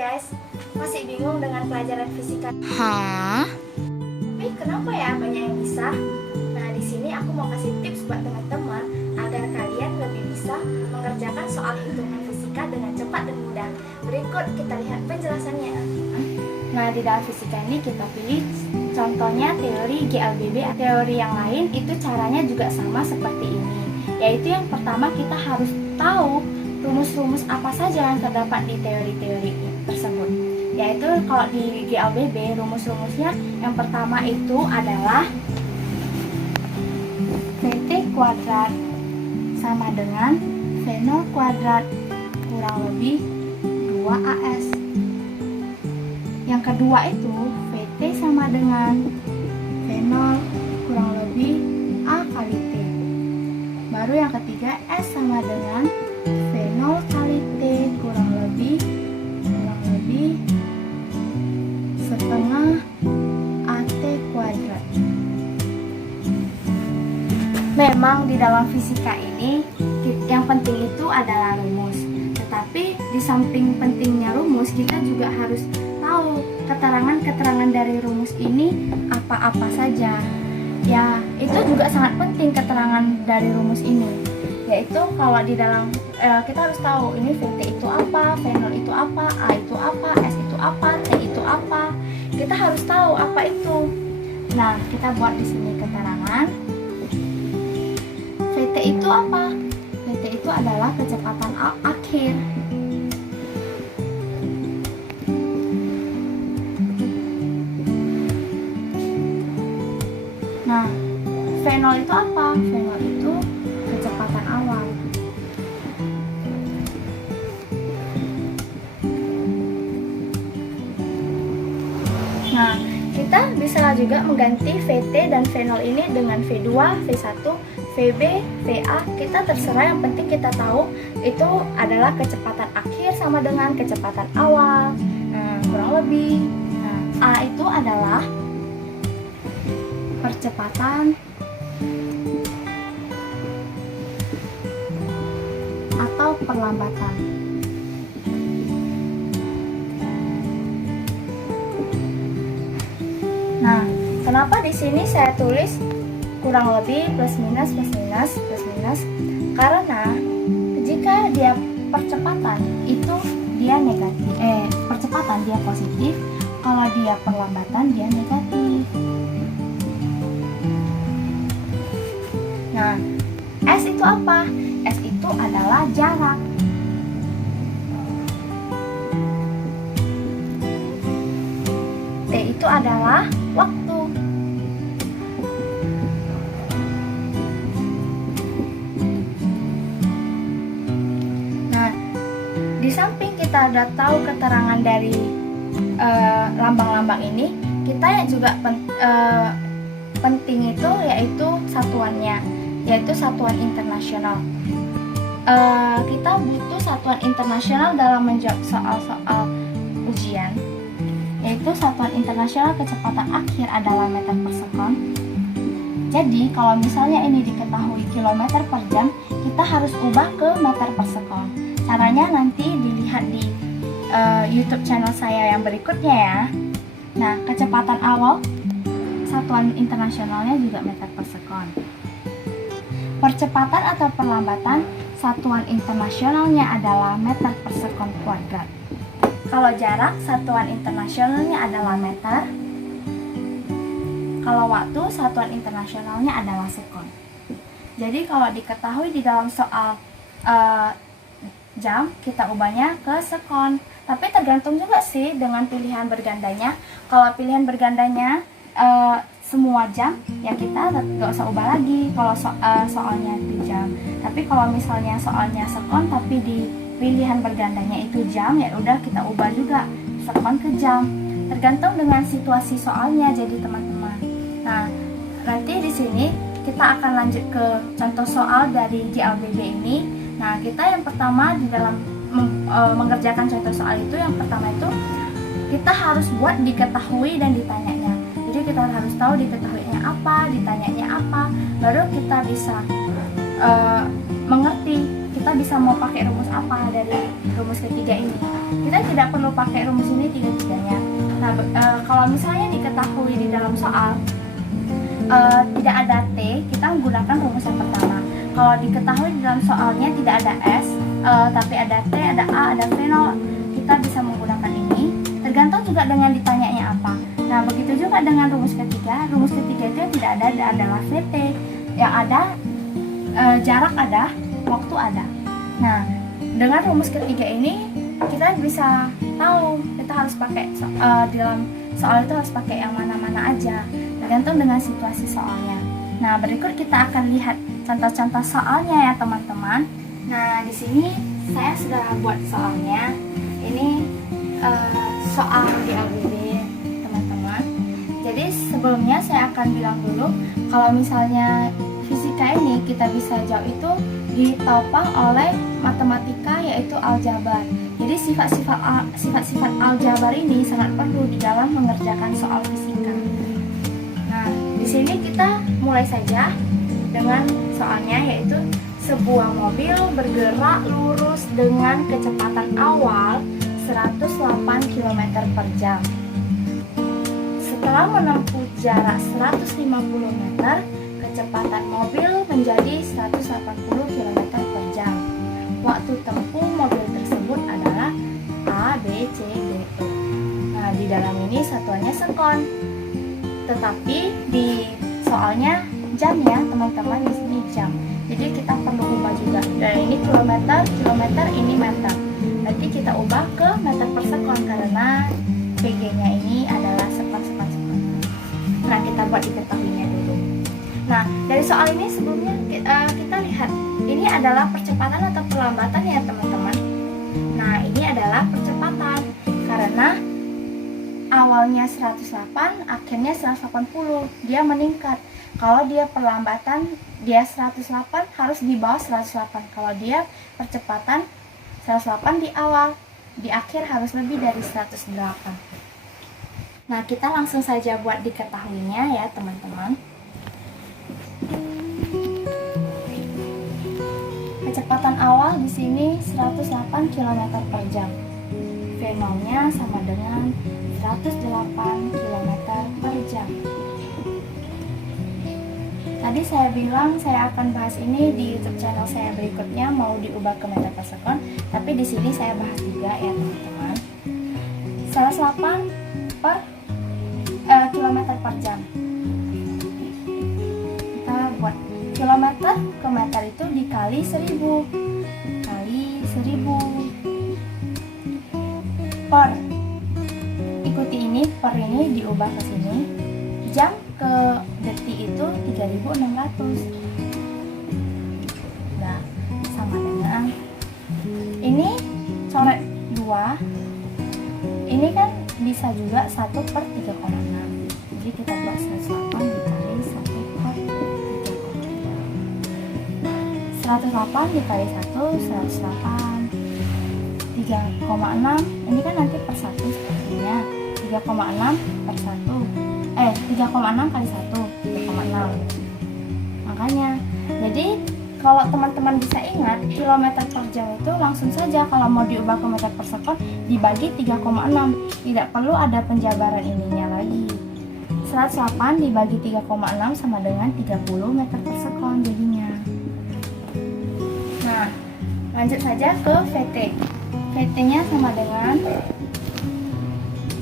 guys, masih bingung dengan pelajaran fisika? Hah? Tapi kenapa ya banyak yang bisa? Nah, di sini aku mau kasih tips buat teman-teman agar kalian lebih bisa mengerjakan soal hitungan fisika dengan cepat dan mudah. Berikut kita lihat penjelasannya. Nah, di dalam fisika ini kita pilih contohnya teori GLBB. Teori yang lain itu caranya juga sama seperti ini, yaitu yang pertama kita harus tahu rumus-rumus apa saja yang terdapat di teori-teori tersebut. Yaitu kalau di GLBB rumus-rumusnya yang pertama itu adalah VT kuadrat sama dengan V0 kuadrat kurang lebih 2AS. Yang kedua itu VT sama dengan V0 kurang lebih A kali T. Baru yang ketiga S sama dengan V0 kali T kurang lebih setengah AT kuadrat. Memang di dalam fisika ini yang penting itu adalah rumus. Tetapi di samping pentingnya rumus, kita juga harus tahu keterangan-keterangan dari rumus ini apa-apa saja. Ya, itu juga sangat penting keterangan dari rumus ini. Yaitu kalau di dalam kita harus tahu ini VT itu apa, V0 itu apa, A itu apa, S itu apa, T itu apa. Kita harus tahu apa itu. Nah, kita buat di sini keterangan. VT itu apa? VT itu adalah kecepatan akhir. Nah, V0 itu apa? V0 itu kecepatan awal. Nah, kita bisa juga mengganti VT dan V0 ini dengan V2, V1, VB, VA. Kita terserah, yang penting kita tahu itu adalah kecepatan akhir sama dengan kecepatan awal. Nah, kurang lebih. Nah, A itu adalah percepatan atau perlambatan. Nah, kenapa di sini saya tulis kurang lebih plus minus plus minus plus minus? Karena jika dia percepatan itu dia negatif, percepatan dia positif, kalau dia perlambatan dia negatif. Nah, S itu apa? S itu adalah jarak. T itu adalah waktu. Nah, di samping kita udah tahu keterangan dari lambang-lambang ini, kita juga penting itu yaitu satuannya, yaitu satuan internasional. Kita butuh satuan internasional dalam menjawab soal-soal ujian, yaitu satuan internasional kecepatan akhir adalah meter per sekon. Jadi kalau misalnya ini diketahui kilometer per jam, kita harus ubah ke meter per sekon. Caranya nanti dilihat di YouTube channel saya yang berikutnya ya. Nah, kecepatan awal satuan internasionalnya juga meter per sekon. Percepatan atau perlambatan satuan internasionalnya adalah meter per sekon kuadrat. Kalau jarak satuan internasionalnya adalah meter. Kalau waktu satuan internasionalnya adalah sekon. Jadi kalau diketahui di dalam soal jam, kita ubahnya ke sekon. Tapi tergantung juga sih dengan pilihan bergandanya. Kalau pilihan bergandanya semua jam, ya kita gak usah ubah lagi kalau soalnya di jam. Tapi kalau misalnya soalnya sekon tapi di pilihan bergandanya itu jam, ya udah kita ubah juga sekon ke jam. Tergantung dengan situasi soalnya jadi teman-teman. Nah, nanti di sini kita akan lanjut ke contoh soal dari GLBB ini. Nah, kita yang pertama di dalam mengerjakan contoh soal itu, yang pertama itu kita harus buat diketahui dan ditanyanya. Jadi kita harus tahu diketahuinya apa, ditanyanya apa, baru kita bisa mengerti kita bisa mau pakai rumus apa dari rumus ketiga ini. Kita tidak perlu pakai rumus ini tiga-tiganya. Nah, kalau misalnya diketahui di dalam soal tidak ada T, kita menggunakan rumus yang pertama. Kalau diketahui di dalam soalnya tidak ada S, tapi ada T, ada A, ada V, kita bisa menggunakan ini. Tergantung juga dengan ditanyanya apa. Nah, begitu juga dengan rumus ketiga. Rumus ketiga itu yang tidak ada adalah VT. Yang ada jarak ada, waktu ada. Nah, dengan rumus ketiga ini kita bisa tahu kita harus pakai di dalam soal itu harus pakai yang mana-mana aja, tergantung dengan situasi soalnya. Nah, berikut kita akan lihat contoh-contoh soalnya ya teman-teman. Nah, di sini saya sudah buat soalnya. Ini soal di ABB teman-teman. Jadi sebelumnya saya akan bilang dulu kalau misalnya fisika ini kita bisa jawab itu ditopang oleh matematika yaitu aljabar. Jadi sifat-sifat aljabar ini sangat perlu di dalam mengerjakan soal fisika. Nah, di sini kita mulai saja dengan soalnya yaitu sebuah mobil bergerak lurus dengan kecepatan awal 108 km per jam. Setelah menempuh jarak 150 meter, kecepatan mobil menjadi 180 km per jam. Waktu tempuh mobil tersebut adalah A, B, C, D, E. Nah, di dalam ini satuannya sekon. Tetapi di soalnya jam ya, teman-teman, di sini jam. Jadi kita perlu ubah juga. Dan ini kilometer, ini meter. Nanti kita ubah ke meter per sekon karena PG-nya ini adalah sekon. Nah, kita buat diketahuinya dulu. Nah, dari soal ini sebelumnya kita lihat ini adalah percepatan atau perlambatan ya teman-teman. Nah, ini adalah percepatan karena awalnya 108, akhirnya 180, dia meningkat. Kalau dia perlambatan, dia 108 harus di bawah 108. Kalau dia percepatan 108 di awal, di akhir harus lebih dari 108. Nah, kita langsung saja buat diketahuinya ya teman-teman. Kecepatan awal di sini 108 km per jam. V0-nya sama dengan 108 km per jam. Tadi saya bilang saya akan bahas ini di YouTube channel saya berikutnya, mau diubah ke meter per sekon, tapi di sini saya bahas juga ya teman-teman. 108 per kilometer per jam. Kita buat kilometer ke meter itu dikali 1000 per, ikuti ini, per ini diubah ke sini, jam ke detik itu 3600. Nah, sama dengan ini coret 2, ini kan bisa juga 1 per 3,6. Jadi kita buat 108 dikali 1 per 3,6. 108 dikali 1, 108. 3,6, ini kan nanti per 1 sepertinya. 3,6 per 1. 3,6 kali 1, 3,6. Makanya, jadi kalau teman-teman bisa ingat, kilometer per jam itu langsung saja kalau mau diubah ke meter per sekon dibagi 3,6. Tidak perlu ada penjabaran ininya lagi. 108 dibagi 3,6 sama dengan 30 meter per sekon jadinya. Nah, lanjut saja ke VT. VT-nya sama dengan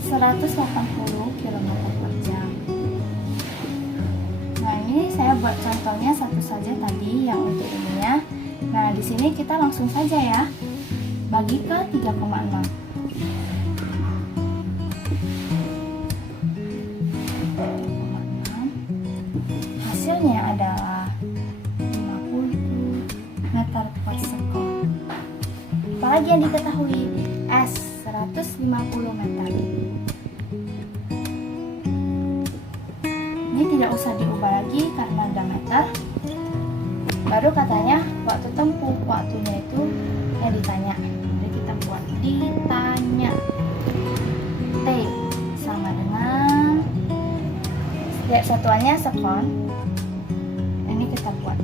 180 km per jam. Nah, ini saya buat contohnya satu saja tadi yang untuk ininya. Nah, di sini kita langsung saja ya, bagi ke 3,6. Hasilnya adalah 50 meter per sekon. Apalagi yang diketahui, S 150 meter. Ini tidak usah diubah lagi karena ada meter. Baru katanya waktu tempuh, waktunya itu yang ditanya. Jadi kita buat ditanya. T sama dengan, lihat satuannya sekon. Ini kita buat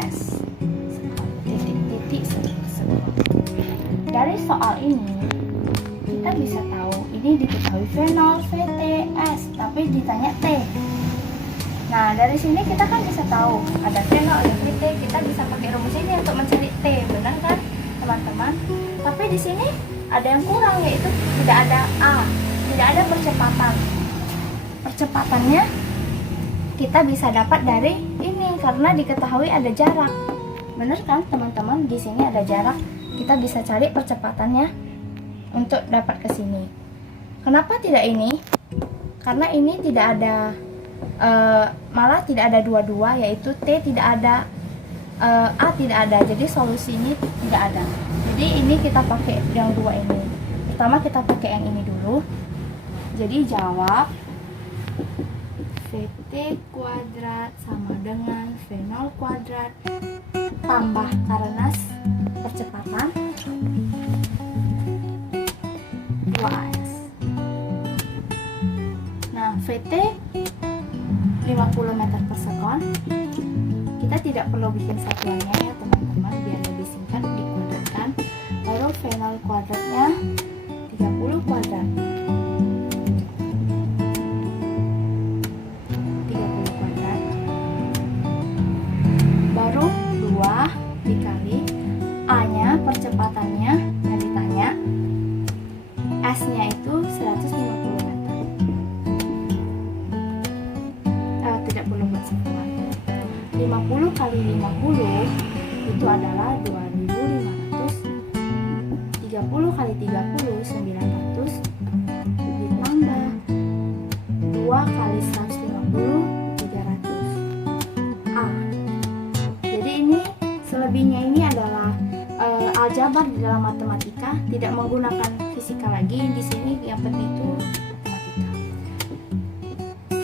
S sekon, titik-titik sekon. dari soal ini kita bisa tahu ini diketahui fenol, VT, S, tapi ditanya T. Nah, dari sini kita kan bisa tahu ada fenol, ada VT, kita bisa pakai rumus ini untuk mencari T, benar kan, teman-teman? Tapi di sini ada yang kurang, yaitu tidak ada A, tidak ada percepatan. Percepatannya kita bisa dapat dari ini karena diketahui ada jarak. Benar kan, teman-teman? Di sini ada jarak, kita bisa cari percepatannya untuk dapat ke sini. Kenapa tidak ini? Karena ini tidak ada malah tidak ada dua-dua, yaitu T tidak ada, A tidak ada, jadi solusi ini tidak ada. Jadi ini kita pakai yang dua ini. Pertama kita pakai yang ini dulu. Jadi jawab VT kuadrat sama dengan V0 kuadrat tambah karena percepatan 2AS. Nah, VT 50 meter per sekon. Kita tidak perlu bikin satuannya ya teman-teman, biar lebih singkat dikuadratkan. Lalu V0 kuadratnya 30 kuadrat. 30 kuadrat. Baru 2 dikali A-nya, percepatannya yang ditanya. S-nya itu 150 meter. Tidak perlu buat satuan. 50 kali 50 itu adalah 2500. 30 kali 30 900 ditambah 2 kali 150 300 A. Jadi ini selebihnya ini adalah aljabar di dalam matematika, tidak menggunakan fisika lagi. Di sini yang penting itu matematika.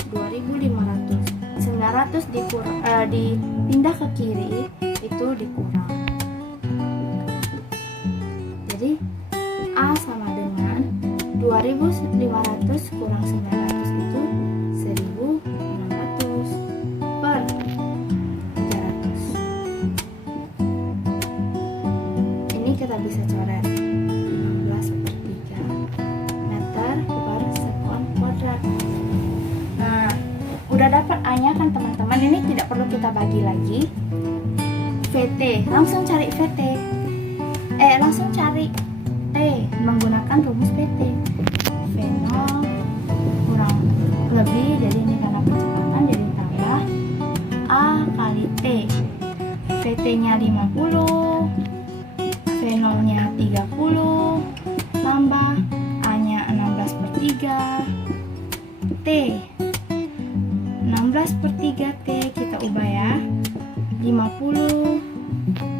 2500 900 dikurang, dipindah ke kiri itu dikurang. Jadi A sama dengan 2500 kurang 900 itu 1600 per 300. Ini kita bisa coret 16/3 meter per sekon kuadrat. Nah, udah dapat A-nya kan teman-teman, ini tidak perlu kita bagi lagi. VT, langsung cari VT. Langsung cari T menggunakan rumus VT. V0 kurang lebih, jadi ini karena percepatan jadi tambah A kali T. VT-nya 50, V0-nya 30, tambah A-nya 16/3 T. 16/3 T kita ubah ya. 50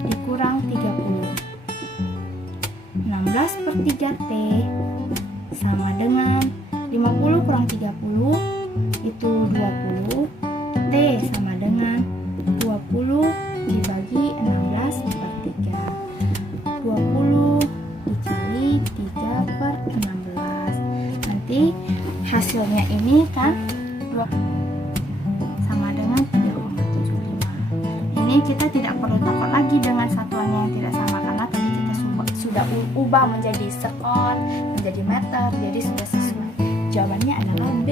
dikurang 30. 16/3 T sama dengan 50 kurang 30 itu 20. T sama dengan 20 dibagi 16/3. 20 dikali 3/16. Nanti hasilnya ini kan 20 sama dengan 3,75. Ini kita tidak perlu takut lagi dengan satuannya yang tidak sama, karena tadi kita sudah ubah menjadi sekon, menjadi meter, jadi sudah sesuai. Jawabannya adalah B.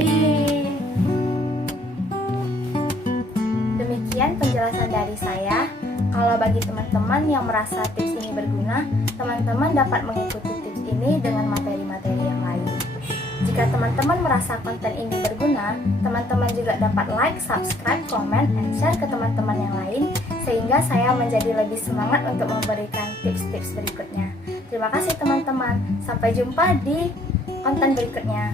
Demikian penjelasan dari saya. Kalau bagi teman-teman yang merasa tips ini berguna, teman-teman dapat mengikuti tips ini dengan materi-materi yang lain. Jika teman-teman merasa konten ini berguna, teman-teman juga dapat like, subscribe, comment, and share ke teman-teman yang lain, sehingga saya menjadi lebih semangat untuk memberikan tips-tips berikutnya. Terima kasih teman-teman, sampai jumpa di konten berikutnya.